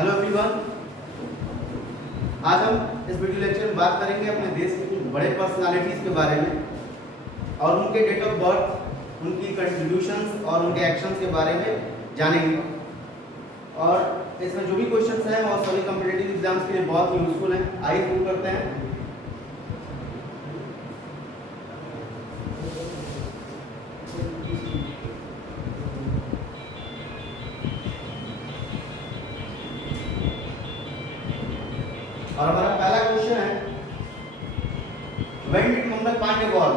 Hello everyone, आज हम इस वीडियो लेक्चर में बात करेंगे अपने देश के कुछ बड़े पर्सनालिटीज़ के बारे में और उनके डेट ऑफ बर्थ, उनकी कंट्रीब्यूशंस और उनके एक्शंस के बारे में जानेंगे। और इसमें जो भी क्वेश्चंस हैं वो सभी कॉम्पिटिटिव एग्जाम्स के लिए बहुत ही यूजफुल हैं। आइए शुरू करते हैं। और हमारा पहला क्वेश्चन है, when did Mangal Pandey born?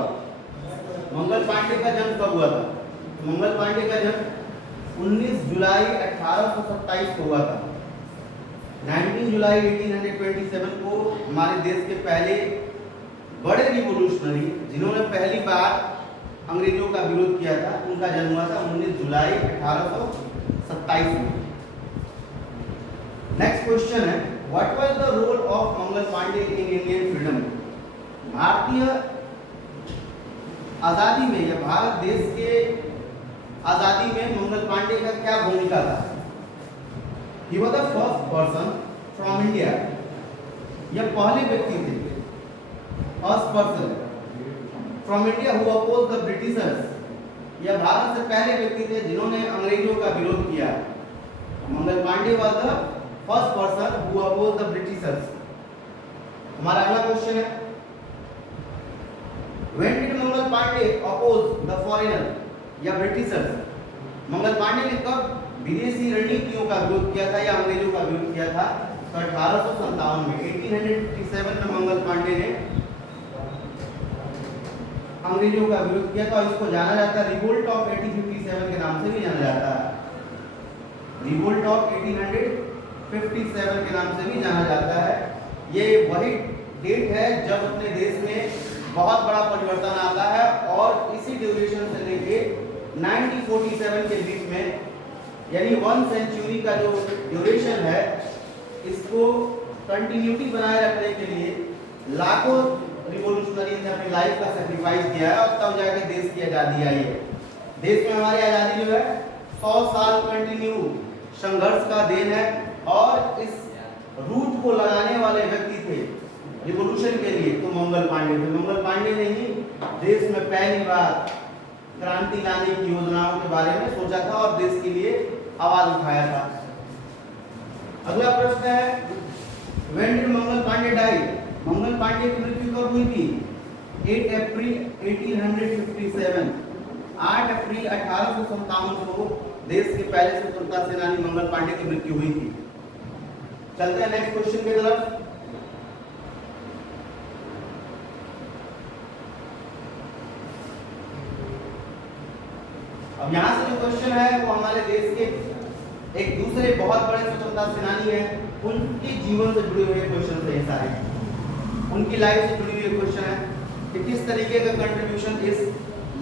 Mangal Pandey का जन्म कब हुआ था? मंगल पांडे का जन्म 19 जुलाई 1827 को हुआ था। 19 जुलाई 1827 को हमारे देश के पहले बड़े रिवोल्यूशनरी जिन्होंने पहली बार अंग्रेजों का विरोध किया था, उनका जन्म हुआ था 19 जुलाई 1827 में। नेक्स्ट क्वेश्चन है, what was the role of Mangal Pandey in Indian freedom? भारतीय आजादी में या भारत देश के आजादी में मंगल पांडे का क्या भूमिका था? He was the first person from India. यह पहले व्यक्ति थे, first person from India who opposed the Britishers. यह भारत से पहले व्यक्ति थे जिन्होंने अंग्रेजों का विरोध किया। Mangal Pandey was the first person who opposed the Britishers. हमारा अगला क्वेश्चन है, when did Mangal Pandey oppose the foreigner या Britishers? मंगल पांडे ने कब विदेशी रणनीतियों का विरोध किया था या अंग्रेजों का विरोध किया था? तो 1857 में, 1857 में मंगल पांडे ने अंग्रेजों का विरोध किया था। इसको जाना जाता है रिवोल्ट ऑफ 1857 के नाम से भी जाना जाता है। रिवोल्ट ऑफ 1857 के नाम से भी जाना जाता है। ये वही डेट है जब अपने देश में बहुत बड़ा परिवर्तन आता है और इसी ड्यूरेशन से लेके 1947 के बीच में, यानी 1 सेंचुरी का जो ड्यूरेशन है, इसको कंटिन्यूटी बनाए रखने के लिए लाखों रिवोल्यूशनरी ने अपनी लाइफ का सैक्रिफाइस किया है और तब जाके देश की आज़ादी आई है। देश में हमारी आज़ादी जो है 100 साल कंटिन्यू संघर्ष का देन है और इस रूट को लगाने वाले व्यक्ति थे रिवोल्यूशन के लिए तो मंगल पांडे थे। मंगल पांडे ने ही देश में पहली बार क्रांति लाने की योजनाओं के बारे में सोचा था और देश के लिए आवाज उठाया था। अगला प्रश्न है, when did Mangal Pandey die? Mangal Pandey की मृत्यु कब हुई थी? 8 अप्रैल 1857। 8 अप्रैल 1857 को देश के पहले स्वतंत्रता सेनानी मंगल पांडे की मृत्यु हुई थी। चलते हैं नेक्स्ट क्वेश्चन की तरफ। अब यहाँ से जो क्वेश्चन है वो हमारे देश के एक दूसरे बहुत बड़े स्वतंत्रता सेनानी हैं, उनके जीवन से जुड़े हुए क्वेश्चन है। ये सारे उनकी लाइफ से जुड़ी हुई क्वेश्चन है कि किस तरीके का कंट्रीब्यूशन इस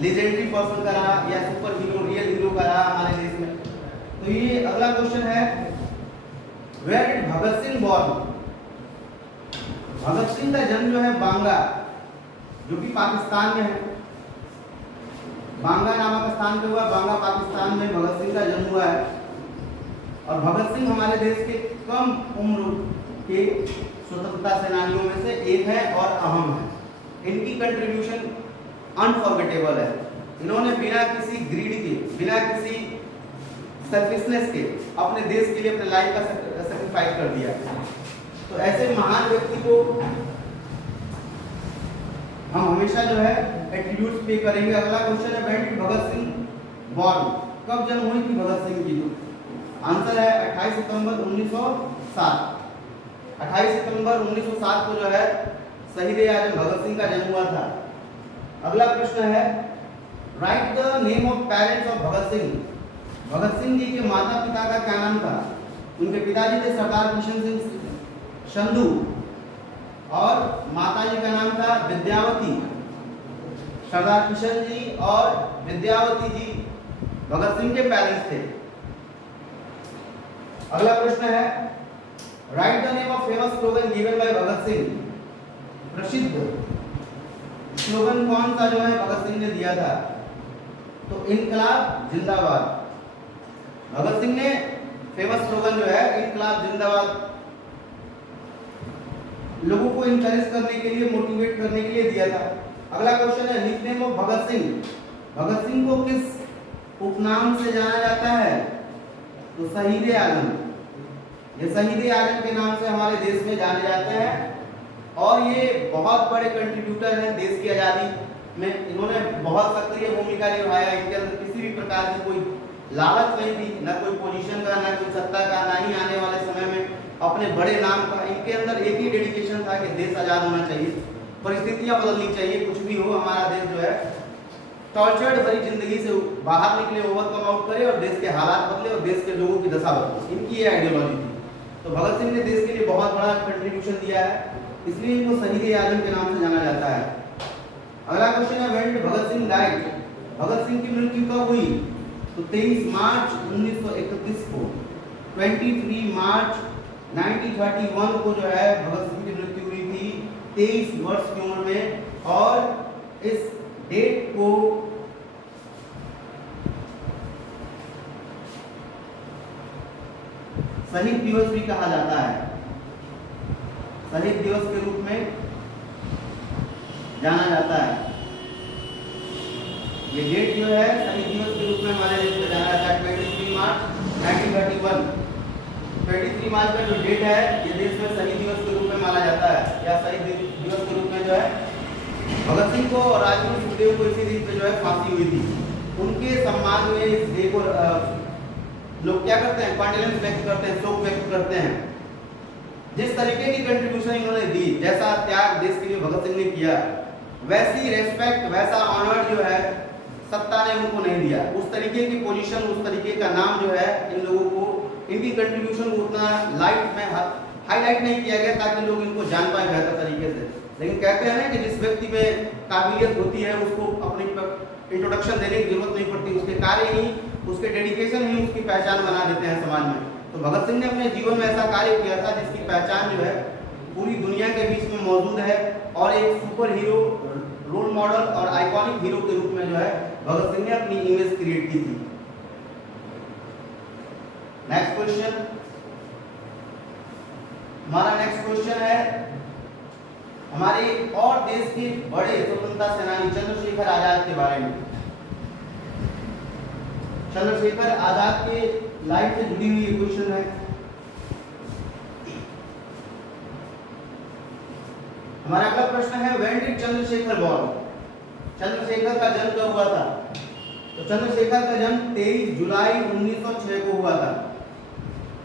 लेजेंडरी पर्सन का रहा या सुपर हीरो, रियल हीरो का रहा हमारे देश में। तो ये अगला क्वेश्चन है, where did Bhagat Singh born? Bhagat Singh का जन्म जो है बांगा, जो कि पाकिस्तान में है, बांगा नामक स्थान पे हुआ। बांगा पाकिस्तान में भगत सिंह का जन्म हुआ है और भगत सिंह हमारे देश के कम उम्र के स्वतंत्रता सेनानियों में से एक है और अहम है। इनकी कंट्रीब्यूशन अनफॉरगेटेबल है। इन्होंने बिना किसी ग्रीड के, बिना किसी सेल्फिशनेस के अपने देश के लिए अपने लाइफ का सैक्रिफाइस कर दिया। तो ऐसे महान व्यक्ति को हम हमेशा जो है एट्रीब्यूट्स पे करेंगे। अगला क्वेश्चन है, when did Bhagat Singh born? कब जन्म हुई थी भगत सिंह की? आंसर है 28 सितंबर 1907। 28 सितंबर 1907 को जो है शहीद आजम भगत सिंह का जन्म हुआ था। अगला प्रश्न है, write the name of parents of Bhagat Singh? Bhagat Singh ji के माता पिता का क्या नाम था? उनके पिताजी थे सरदार किशन सिंह संधू और माताजी का नाम था विद्यावती। सरदार किशन जी और विद्यावती जी भगत सिंह के पेरेंट्स थे। अगला प्रश्न है, write the name of famous slogan given by Bhagat Singh? प्रसिद्ध स्लोगन कौन सा जो है भगत सिंह ने दिया था? तो इनकलाब जिंदाबाद। भगत सिंह ने फेमस स्लोगन जो है इनकलाब जिंदाबाद, लोगों को इनकरेज करने के लिए, मोटिवेट करने के लिए दिया था। अगला क्वेश्चन है निकनेम ऑफ भगत सिंह। भगत सिंह को किस उपनाम से जाना जाता है? तो शहीद आजम। ये शहीद आजम के नाम से हमारे देश में जाने जाते हैं और ये बहुत बड़े कंट्रीब्यूटर हैं देश की आज़ादी में। इन्होंने बहुत सक्रिय भूमिका निभाया। इनके अंदर किसी भी प्रकार की कोई लालच नहीं थी, ना कोई पोजीशन का, ना कोई सत्ता का, ना ही आने वाले समय में अपने बड़े नाम का। इनके अंदर एक ही डेडिकेशन था कि देश आज़ाद होना चाहिए, परिस्थितियां बदलनी चाहिए, कुछ भी हो हमारा देश जो है टॉर्चर्ड भरी जिंदगी से बाहर निकले, ओवरकम आउट करे और देश के हालात बदले और देश के लोगों की दशा बदले। इनकी ये आइडियोलॉजी थी। तो भगत सिंह ने देश के लिए बहुत बड़ा कंट्रीब्यूशन दिया है, इसलिए इनको शहीद आजम के नाम से जाना जाता है। अगला क्वेश्चन है when did Bhagat Singh died? Bhagat Singh की मृत्यु कब हुई? तो 23 मार्च 1931 को। 23 मार्च 1931 को जो है भगत सिंह की मृत्यु हुई थी 23 वर्ष की उम्र में। और इस डेट को शहीद दिवस भी कहा जाता है, शहीद दिवस के रूप में जाना जाता है। ये डेट जो है शहीद दिवस के रूप में हमारे देश में जाना जाता है 23 मार्च 1931। 23 मार्च का जो डेट है ये देश में शहीद दिवस के रूप में माना जाता है, या शहीद दिवस के रूप में जो है भगत सिंह को और राजगुरु सुखदेव को इसी दिन पे जो है फांसी हुई थी। उनके सम्मान में इस डे को लोग क्या करते हैं, कॉन्डोलेंस व्यक्त करते हैं, शोक व्यक्त करते हैं। जिस तरीके की कंट्रीब्यूशन इन्होंने दी, जैसा त्याग देश के लिए भगत सिंह ने किया, वैसी रेस्पेक्ट, वैसा ऑनर जो है सत्ता ने उनको नहीं दिया। उस तरीके की पोजीशन, उस तरीके का नाम जो है इन लोगों को, इनकी कंट्रीब्यूशन को उतना लाइट में हाईलाइट नहीं किया गया ताकि लोग इनको जान पाए बेहतर तरीके से। लेकिन कहते हैं ना कि जिस व्यक्ति में काबिलियत होती है उसको अपनी इंट्रोडक्शन देने की जरूरत नहीं पड़ती, उसके कार्य ही, उसके डेडिकेशन ही उसकी पहचान बना देते हैं समाज में। तो भगत सिंह ने अपने जीवन में ऐसा कार्य किया था जिसकी पहचान जो है पूरी दुनिया के बीच में मौजूद है और एक सुपर हीरो, रोल मॉडल और आइकॉनिक हीरो के रूप में जो है भगत सिंह ने अपनी इमेज क्रिएट की थी। नेक्स्ट क्वेश्चन, हमारा नेक्स्ट क्वेश्चन है हमारे और देश के बड़े स्वतंत्रता सेनानी चंद्रशेखर आजाद के बारे में। चंद्रशेखर आजाद के लाइफ से जुड़ी हुई क्वेश्चन है। हमारा अगला प्रश्न है when did Chandrashekhar born? Chandrashekhar का जन्म कब हुआ था? तो चंद्रशेखर का जन्म 23 जुलाई 1906 को हुआ था।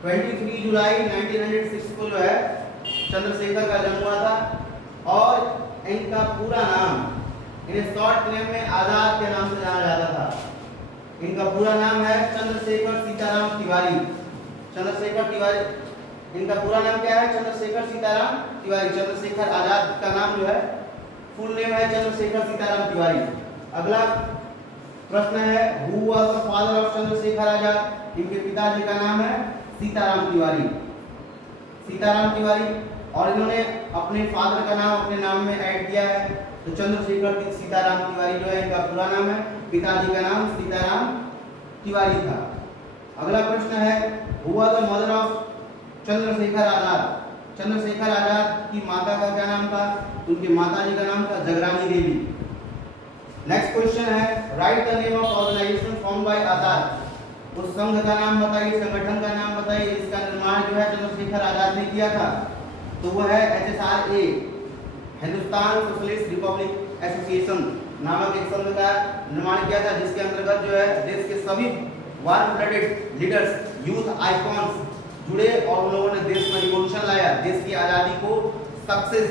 23 जुलाई 1906 को जो है चंद्रशेखर का जन्म हुआ था। और इनका पूरा नाम, इन्हें शॉर्ट नेम में आजाद के नाम से जाना जाता था। इनका पूरा नाम है चंद्रशेखर सीताराम तिवारी। चंद्रशेखर तिवारी, इनका पूरा नाम क्या है? चंद्रशेखर सीताराम तिवारी। चंद्रशेखर आजाद का नाम जो है फुल नेम है चंद्रशेखर सीताराम तिवारी। अगला प्रश्न है who was the father of Chandrashekhar Azad? इनके पिताजी का नाम है सीताराम तिवारी। सीताराम तिवारी, और इन्होंने अपने फादर का नाम अपने नाम में ऐड किया है। तो चंद्रशेखर सीताराम तिवारी जो है इनका पूरा नाम है, पिताजी का नाम सीताराम तिवारी था। अगला प्रश्न है who was the mother of Chandrashekhar Azad? Chandrashekhar Azad की माता का क्या नाम था? उनके माताजी का नाम था जगरानी देवी। नेक्स्ट क्वेश्चन है write the name of organisation form by Azad. उस संघ का नाम बताइए, संगठन का नाम बताइए, इसका निर्माण जो है चंद्रशेखर आजाद ने किया था। तो वो है HSRA, Hindustan socialist Republic association नामक एक संघ का निर्माण किया था, जिसके अंतर्गत जो है देश के सभी warm blooded leaders, youth icons जुड़े और उन लोगों ने देश में रिवॉल्यूशन लाया, देश की आज़ादी को सक्सेस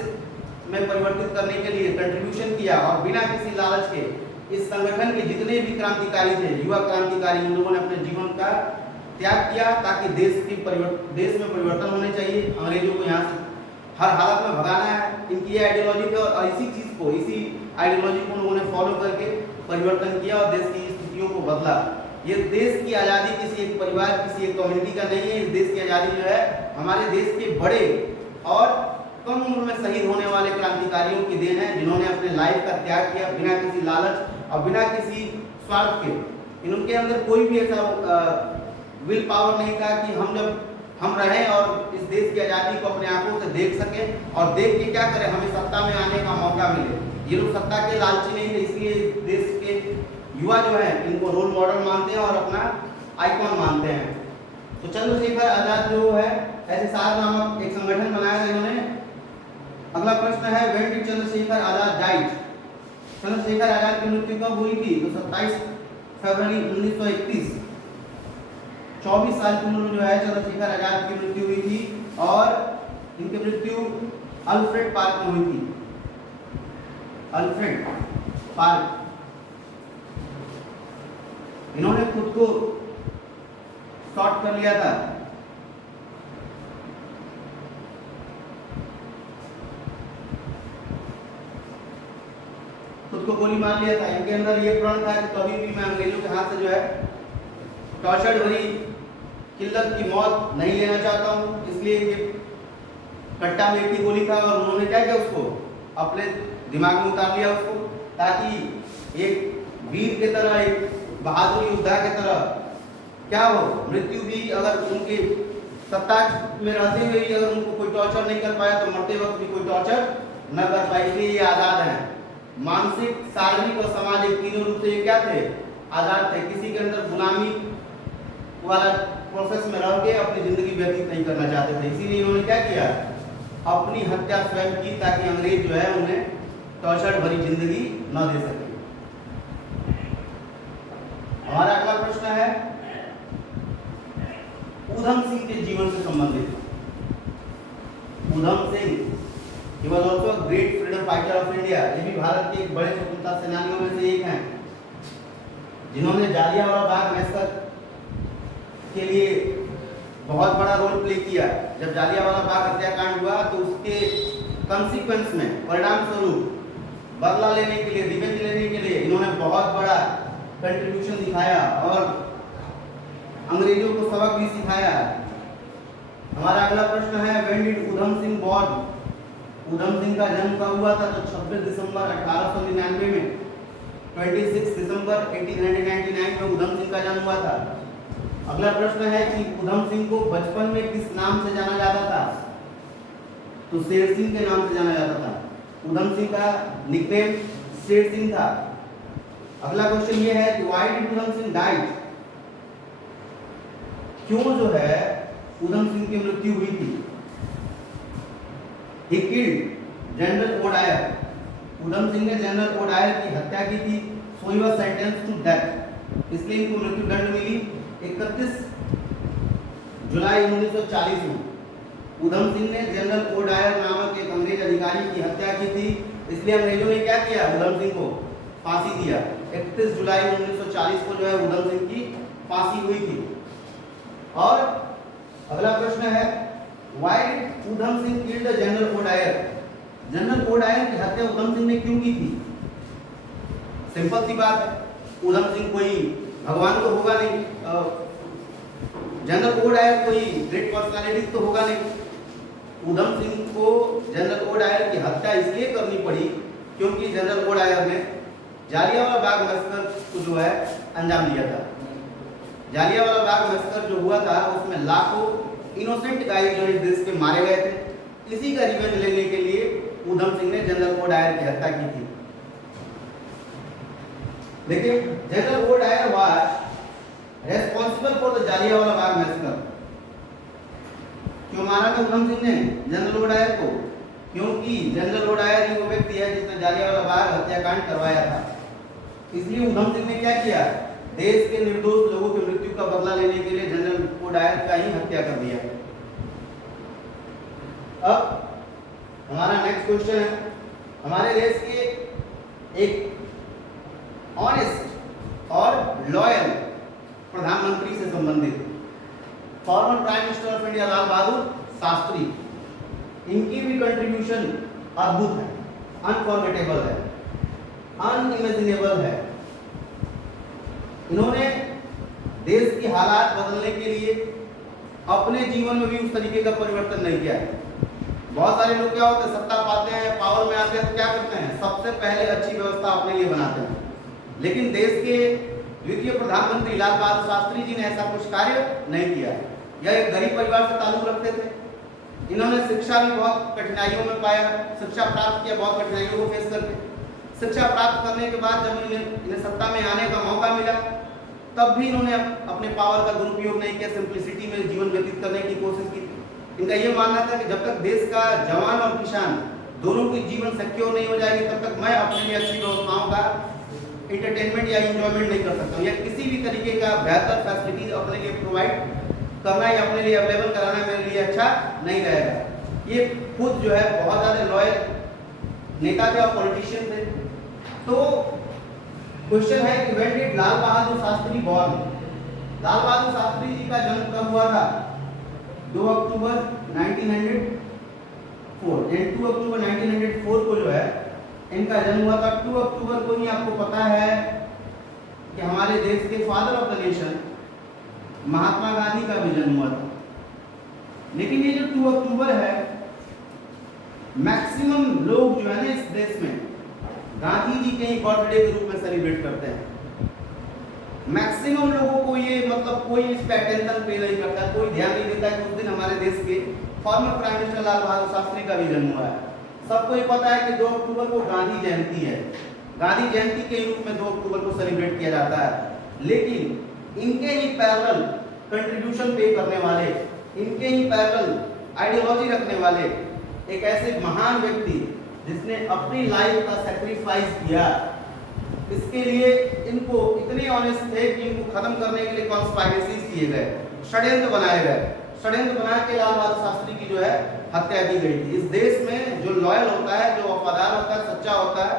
में परिवर्तित करने के लिए कंट्रीब्यूशन किया। और बिना किसी लालच के इस संगठन के जितने भी क्रांतिकारी थे, युवा क्रांतिकारी, उन लोगों ने अपने जीवन का त्याग किया ताकि देश में परिवर्तन होने चाहिए। अंग्रेजों को यहाँ से हर हालत में भगाना है। इनकी ये आइडियोलॉजी थी और इसी चीज़ को, इसी आइडियोलॉजी को लोगों ने फॉलो करके परिवर्तन किया और देश की स्थितियों को बदला। ये देश की आज़ादी किसी एक परिवार, किसी एक कम्युनिटी का नहीं है। इस देश की आज़ादी जो है हमारे देश के बड़े और कम उम्र में शहीद होने वाले क्रांतिकारियों की देन है, जिन्होंने अपने लाइफ का त्याग किया बिना किसी लालच और बिना किसी स्वार्थ के। इनके अंदर कोई भी ऐसा विल पावर नहीं था कि हम जब हम रहें और इस देश की आज़ादी को अपने आंखों से देख सकें और देख के क्या करें, हमें सत्ता में आने का मौका मिले। ये लोग सत्ता के लालची नहीं थे, इसलिए इस देश के युवा जो है इनको रोल मॉडल मानते हैं और अपना आइकॉन मानते हैं। तो चंद्रशेखर आजाद जो है एसएसआर नामक एक संगठन बनाया था इन्होंने। अगला प्रश्न है when did Chandrashekhar Azad died? Chandrashekhar Azad की मृत्यु कब हुई थी? तो 27 फरवरी 1931, 24 साल की उम्र में जो है चंद्रशेखर आजाद की मृत्यु हुई थी और इनकी मृत्यु अल्फ्रेड पार्क में हुई थी। Alfred park. इन्होंने खुद को शॉट कर लिया था। खुद को गोली मार लिया था। इनके अंदर ये प्रण था कि कभी भी मैं अंग्रेजों के हाथ से जो है टॉर्चर्ड भरी किल्लत की मौत नहीं लेना चाहता हूँ, इसलिए ये कट्टा में एक ही गोली था और उन्होंने क्या किया, उसको अपने दिमाग में उतार लिया उसको, ताकि एक वीर के तरह, एक बहादुर योद्धा के तरह क्या हो, मृत्यु भी अगर उनकी सत्ता में रहते हुए अगर उनको कोई टॉर्चर नहीं कर पाया तो मरते वक्त भी कोई टॉर्चर न कर पाए। इसलिए ये आज़ाद हैं। मानसिक, शारीरिक और सामाजिक तीनों रूप से ये क्या थे, आज़ाद थे। किसी के अंदर गुलामी वाला प्रोसेस में रह के अपनी जिंदगी व्यतीत नहीं करना चाहते थे। इसीलिए इन्होंने क्या किया, अपनी हत्या स्वयं की, ताकि अंग्रेज जो है उन्हें टॉर्चर भरी जिंदगी न दे सके। हमारा अगला प्रश्न है ऊधम सिंह के जीवन से संबंधित। Udham Singh he was also a great freedom fighter of India। ये भी भारत के एक बड़े स्वतंत्रता सेनानियों में से एक हैं, जिन्होंने जालियांवाला बाग मैसेकर के लिए बहुत बड़ा रोल प्ले किया। जब जालियांवाला बाग हत्याकांड हुआ तो उसके कंसीक्वेंस में, परिणाम स्वरूप बदला लेने के लिए, रिवेंज लेने के लिए इन्होंने बहुत बड़ा कंट्रीब्यूशन दिखाया और अंग्रेजों को सबक भी सिखाया। हमारा अगला प्रश्न है when did Udham Singh born? Udham Singh का जन्म कब हुआ था? तो 26 दिसंबर 1899 में, 26 दिसंबर 1899 में ऊधम सिंह का जन्म हुआ था। अगला प्रश्न है कि ऊधम सिंह को बचपन में किस नाम से जाना जाता था? तो शेर सिंह के नाम से जाना जाता था। ऊधम सिंह का निकनेम शेर सिंह था। अगला क्वेश्चन ये है कि why did Udham Singh died? क्यों जो है ऊधम सिंह की मृत्यु हुई थी? He killed General O'Dwyer. Udham Singh ने जनरल ओडायर की हत्या की थी। So he was sentenced to death। इसलिए इनको मृत्यु दंड मिली 31 जुलाई 1940 में। ऊधम सिंह ने जनरल ओडायर नामक एक अंग्रेज अधिकारी की हत्या की थी, इसलिए अंग्रेजों ने क्या किया, ऊधम सिंह को फांसी दिया। 31 जुलाई 1940 को जो है ऊधम सिंह की फांसी हुई थी। और अगला प्रश्न है Why did Udham Singh kill the general O'Dwyer? General O'Dwyer की हत्या ऊधम सिंह ने क्यों की थी? सिंपल सी बात है, ऊधम सिंह कोई भगवान तो होगा नहीं, जनरल ओडायर कोई ग्रेट पर्सनालिटी तो होगा नहीं। ऊधम सिंह को जनरल ओडायर की हत्या इसलिए करनी पड़ी क्योंकि जनरल ओडायर ने जालियांवाला बाग मैसेकर को जो है अंजाम दिया था। जालियांवाला बाग मैसेकर जो हुआ था उसमें लाखों इनोसेंट गाय जो इस देश के मारे गए थे। इसी का रिवेंज लेने के लिए ऊधम सिंह ने जनरल ओडायर की हत्या की थी। देखिए, general O'Dwyer was responsible for the Jallianwala Bagh massacre. क्यों मारा था ऊधम सिंह ने जनरल ओडायर को? क्योंकि जनरल ओडायर ही वो व्यक्ति है जिसने जालियांवाला बाग हत्याकांड करवाया था। इसलिए ऊधम सिंह ने क्या किया, देश के निर्दोष लोगों की मृत्यु का बदला लेने के लिए जनरल ओडायर का ही हत्या कर दिया। अब हमारा नेक्स्ट क्वेश्चन है हमारे देश के एक ऑनेस्ट और लॉयल प्रधानमंत्री से संबंधित। Former prime minister of India Lal Bahadur Shastri, इनकी भी कंट्रीब्यूशन अद्भुत है, अनफॉरगेटेबल है, अनइमेजिनेबल है। इन्होंने देश की हालात बदलने के लिए अपने जीवन में भी उस तरीके का परिवर्तन नहीं किया है। बहुत सारे लोग क्या होते हैं, सत्ता पाते हैं, पावर में आते हैं तो क्या करते हैं, सबसे पहले अच्छी व्यवस्था अपने लिए बनाते हैं। लेकिन देश के द्वितीय प्रधानमंत्री लाल बहादुर शास्त्री जी ने ऐसा कुछ कार्य नहीं किया। यह एक गरीब परिवार से ताल्लुक रखते थे। इन्होंने शिक्षा भी बहुत कठिनाइयों में पाया, शिक्षा प्राप्त किया बहुत कठिनाइयों को फेस करके। शिक्षा प्राप्त करने के बाद जब इन्हें सत्ता में आने का मौका मिला, तब भी इन्होंने अपने पावर का दुरुपयोग नहीं किया, सिंप्लिसिटी में जीवन व्यतीत करने की कोशिश की। इनका ये मानना था कि जब तक देश का जवान और किसान दोनों की जीवन सिक्योर नहीं हो जाएगी, तब तक मैं अपने लिए अच्छी व्यवस्थाओं का एंटरटेनमेंट या इंजॉयमेंट नहीं कर सकता हूँ, या किसी भी तरीके का बेहतर फैसिलिटीज अपने लिए प्रोवाइड करना या अपने लिए अवेलेबल कराना मेरे लिए अच्छा नहीं रहेगा। ये खुद जो है बहुत ज़्यादा लॉयल नेता थे और पॉलिटिशियन थे। तो क्वेश्चन है कि when did Lal Bahadur Shastri born? Lal Bahadur Shastri ji का जन्म कब हुआ था? 2 अक्टूबर 1904। 2 अक्टूबर 1904 को जो है इनका जन्म हुआ था। 2 अक्टूबर को ही आपको पता है कि हमारे देश के father of the nation Mahatma Gandhi का भी जन्म हुआ था। लेकिन ये जो 2 अक्टूबर है, मैक्सिमम लोग जो है ना इस देश में गांधी जी के ही बर्थडे के रूप में सेलिब्रेट करते हैं। मैक्सिमम लोगों को ये मतलब कोई इस पे अटेंशन पे नहीं करता, कोई ध्यान नहीं देता कि उस दिन हमारे देश के फॉर्मर प्राइम मिनिस्टर लाल बहादुर शास्त्री का भी जन्म हुआ है। सबको ये पता है कि 2 अक्टूबर को गांधी जयंती है, गांधी जयंती के रूप में 2 अक्टूबर को सेलिब्रेट किया जाता है। लेकिन इनके ही पैरेलल कंट्रीब्यूशन पे करने वाले, इनके ही पैरेलल आइडियोलॉजी रखने वाले एक ऐसे महान व्यक्ति जिसने अपनी लाइफ का सैक्रिफाइस किया, इसके लिए इनको इतने ऑनेस्ट थे कि इनको खत्म करने के लिए कॉन्स्पायरेसीज किए गए, षड्यंत्र बनाए गए। षड्यंत्र बना के लाल बहादुर शास्त्री की जो है हत्या की गई थी। इस देश में जो लॉयल होता है, जो वफादार होता है, सच्चा होता है,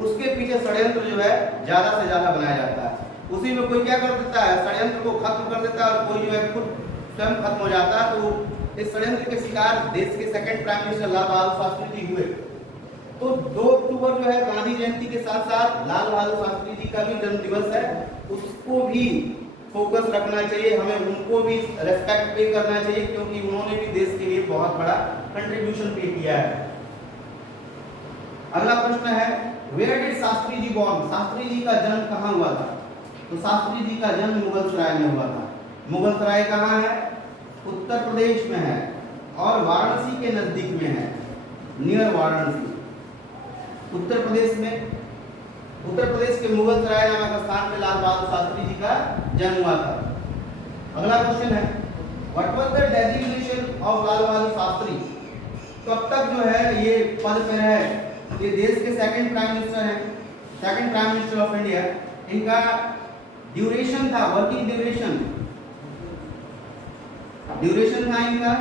उसके पीछे षड्यंत्र जो है ज्यादा से ज्यादा बनाया जाता है। उसी में कोई क्या कर देता है, षड्यंत्र को खत्म कर देता है, और कोई जो है खुद स्वयं खत्म हो जाता है। तो इस षड्यंत्र के शिकार देश के सेकंड प्राइम मिनिस्टर लाल बहादुर शास्त्री जी हुए। तो 2 अक्टूबर जो है गांधी जयंती के साथ साथ लाल बहादुर शास्त्री जी का भी जन्म दिवस है, उसको भी फोकस रखना चाहिए, हमें उनको भी रेस्पेक्ट पे करना चाहिए, क्योंकि उन्होंने भी देश के लिए बहुत बड़ा कंट्रीब्यूशन पे किया है। अगला प्रश्न है, where did Shastri ji born? Shastri ji का जन्म कहाँ हुआ था? तो शास्त्री जी का जन्म मुगलसराय में हुआ था। मुगलसराय कहाँ है? उत्तर प्रदेश में है, और वाराणसी के नजदीक में है, नियर वाराणसी, उत्तर प्रदेश में। उत्तर प्रदेश के मुगलसराय नामक स्थान पे लाल बहादुर शास्त्री जी का जन्म हुआ था। अगला क्वेश्चन है, what was the designation of Lal Bahadur Shastri? कब तक जो है ये पद पे रहे? ये देश के सेकंड प्राइम मिनिस्टर हैं, second prime minister of India. इनका ड्यूरेशन था, वर्किंग ड्यूरेशन था इनका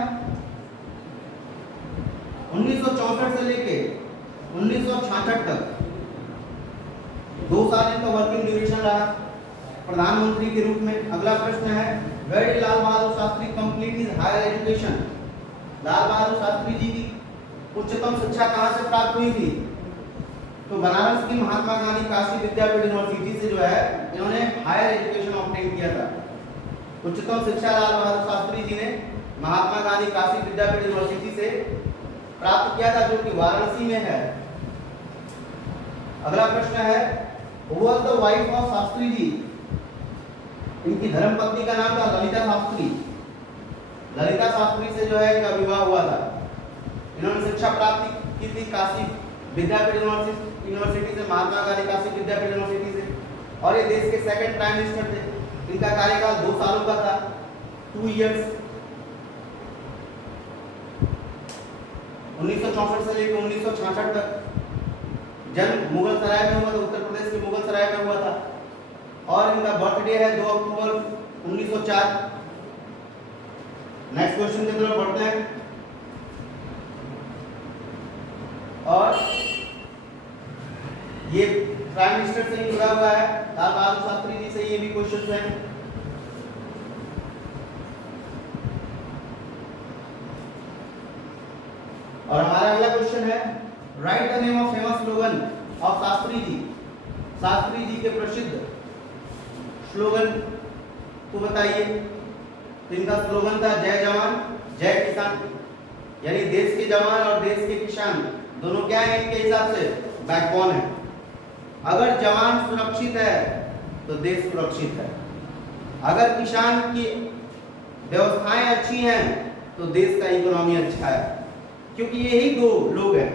1964 से लेके 1966 तक 2 साल इनका वर्किंग ड्यूरेशन रहा प्रधानमंत्री के रूप में। अगला प्रश्न है, where did Lal Bahadur Shastri complete his higher education? Lal Bahadur Shastri ji की उच्चतम शिक्षा कहाँ से प्राप्त हुई थी? तो बनारस की महात्मा गांधी काशी विद्यापीठ यूनिवर्सिटी से जो है इन्होंने हायर एजुकेशन ऑब्टेन किया था। उच्चतम शिक्षा लाल बहादुर शास्त्री जी ने महात्मा गांधी काशी विद्यापीठ यूनिवर्सिटी से प्राप्त किया था, जो कि वाराणसी में है। अगला प्रश्न है, who was the wife of Shastri ji? इनकी धर्मपत्नी का नाम था ललिता शास्त्री। ललिता शास्त्री से जो है इनका विवाह हुआ था। इन्होंने शिक्षा प्राप्त की थी काशी विद्यापीठ यूनिवर्सिटी से, महात्मा गांधी काशी विद्यापीठ यूनिवर्सिटी से, और ये देश के सेकंड प्राइम मिनिस्टर थे। इनका कार्यकाल 2 सालों का था, 2 इयर्स, 1964 से लेकर 1966 तक। जन्म मुगलसराय में हुआ था, उत्तर प्रदेश के मुगलसराय में हुआ था, और इनका बर्थडे है 2 अक्टूबर 1904। नेक्स्ट क्वेश्चन की तरफ बढ़ते हैं, और ये प्राइम मिनिस्टर से ही जुड़ा हुआ है, लाल बहादुर शास्त्री जी से ये भी क्वेश्चन हैं। और हमारा अगला क्वेश्चन है, write the name of famous slogan of Shastri ji? Shastri ji के प्रसिद्ध स्लोगन को बताइए। तो इनका स्लोगन था जय जवान जय किसान, यानी देश के जवान और देश के किसान दोनों क्या है इनके हिसाब से? बैकबोन है। अगर जवान सुरक्षित है तो देश सुरक्षित है। अगर किसान की व्यवस्थाएं अच्छी हैं तो देश का इकोनॉमी अच्छा है, क्योंकि यही दो लोग हैं,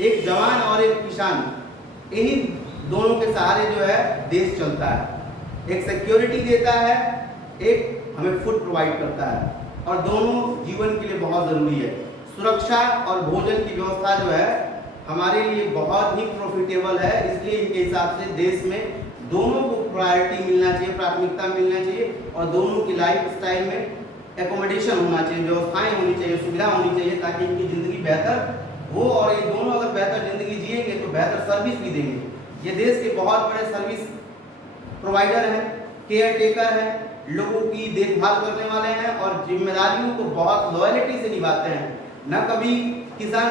एक जवान और एक किसान, इन्हीं दोनों के सहारे जो है देश चलता है। एक सिक्योरिटी देता है, एक हमें फूड प्रोवाइड करता है, और दोनों जीवन के लिए बहुत ज़रूरी है। सुरक्षा और भोजन की व्यवस्था जो है हमारे लिए बहुत ही प्रॉफिटेबल है, इसलिए इनके हिसाब से देश में दोनों को प्रायोरिटी मिलना चाहिए, प्राथमिकता मिलना चाहिए, और दोनों की लाइफ स्टाइल में एकोमोडेशन होना चाहिए, व्यवस्थाएं होनी चाहिए, सुविधा होनी चाहिए, ताकि इनकी ज़िंदगी बेहतर हो, और ये दोनों अगर बेहतर ज़िंदगी जिएंगे तो बेहतर सर्विस भी देंगे। ये देश के बहुत बड़े सर्विस प्रोवाइडर हैं, केयर टेकर हैं, लोगों की देखभाल करने वाले हैं, और जिम्मेदारियों को बहुत लॉयल्टी से निभाते हैं। न कभी किसान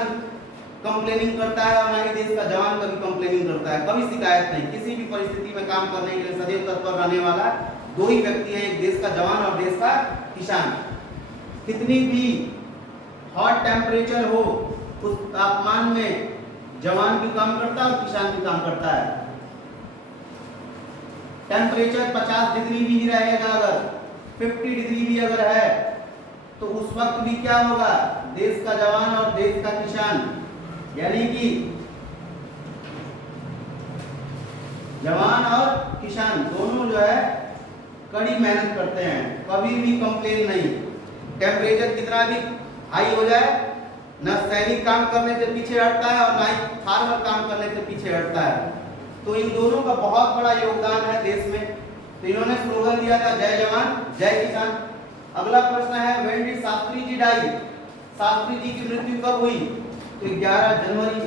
कंप्लेनिंग करता है और ना ही देश का जवान कभी कंप्लेनिंग करता है, कभी शिकायत नहीं। किसी भी परिस्थिति में काम करने के लिए सदैव तत्पर रहने वाला दो ही व्यक्ति है, एक देश का जवान और देश का किसान। कितनी भी हॉट टेम्परेचर हो, उस तापमान में जवान भी काम करता है और किसान भी काम करता है। टेम्परेचर 50 डिग्री भी रहेगा, अगर 50 डिग्री भी अगर है तो उस वक्त भी क्या होगा, देश का जवान और देश का किसान, यानी कि जवान और किसान दोनों जो है कड़ी मेहनत करते हैं, कभी भी कंप्लेन नहीं। टेम्परेचर कितना भी हाई हो जाए, न सैनिक काम करने से पीछे हटता है और ना ही फार्मर काम करने से पीछे हटता है। तो इन दोनों का बहुत बड़ा योगदान है देश में। तो इन्होंने स्लोगन दिया था, जय जवान जय किसान। अगला प्रश्न है, when did Shastri ji die? Shastri ji की मृत्यु कब हुई? तो 11 जनवरी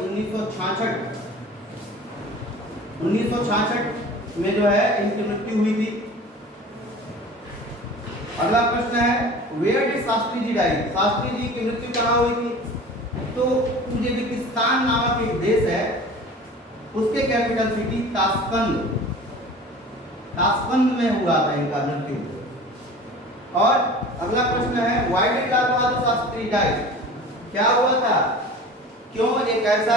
1966 में जो है इनकी मृत्यु हुई थी। अगला प्रश्न है, where did Shastri ji die? Shastri ji की मृत्यु कहाँ हुई थी? तो उज्बेकिस्तान नामक एक देश है, उसके कैपिटल सिटी ताशकंद में हुआ था इनका मृत्यु। और अगला प्रश्न है, why did Lal Bahadur Shastri die? क्या हुआ था, क्यों एक ऐसा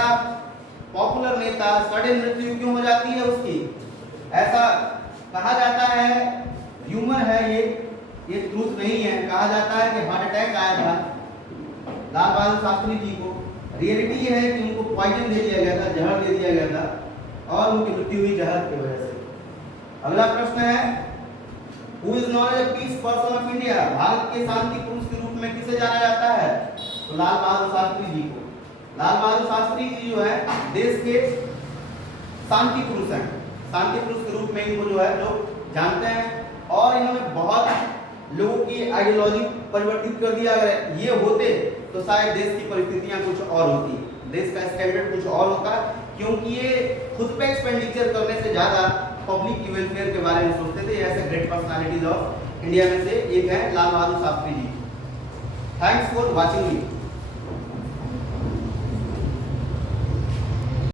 पॉपुलर नेता सडन मृत्यु क्यों हो जाती है उसकी? ऐसा कहा जाता है, र्यूमर है ये ट्रूथ नहीं है, कहा जाता है कि हार्ट अटैक आया था लाल बहादुर शास्त्री जी को। रियलिटी ये है कि उनको पॉइजन दे दिया गया था, जहर दे दिया गया था, और उनकी मृत्यु हुई जहर की वजह से। अगला प्रश्न है, who is known as peace person of India? Bharat के शांति पुरुष के रूप में किसे जाना जाता है? तो लाल बहादुर शास्त्री जी को। लाल बहादुर शास्त्री जी जो है देश के शांति पुरुष हैं, शांति पुरुष के रूप में इनको जो है लोग जानते हैं, और इन्होंने बहुत लोगों की आइडियोलॉजी परिवर्तित कर दिया। अगर ये होते तो शायद देश की परिस्थितियां कुछ और होती, देश का स्टैंडर्ड कुछ और होता, क्योंकि ये खुद पे एक्सपेंडिचर करने से ज़्यादा पब्लिक की वेलफेयर के बारे में सोचते थे। ऐसे ग्रेट पर्सनालिटीज ऑफ इंडिया में से एक है Lal Bahadur Shastri ji. Thanks for watching me.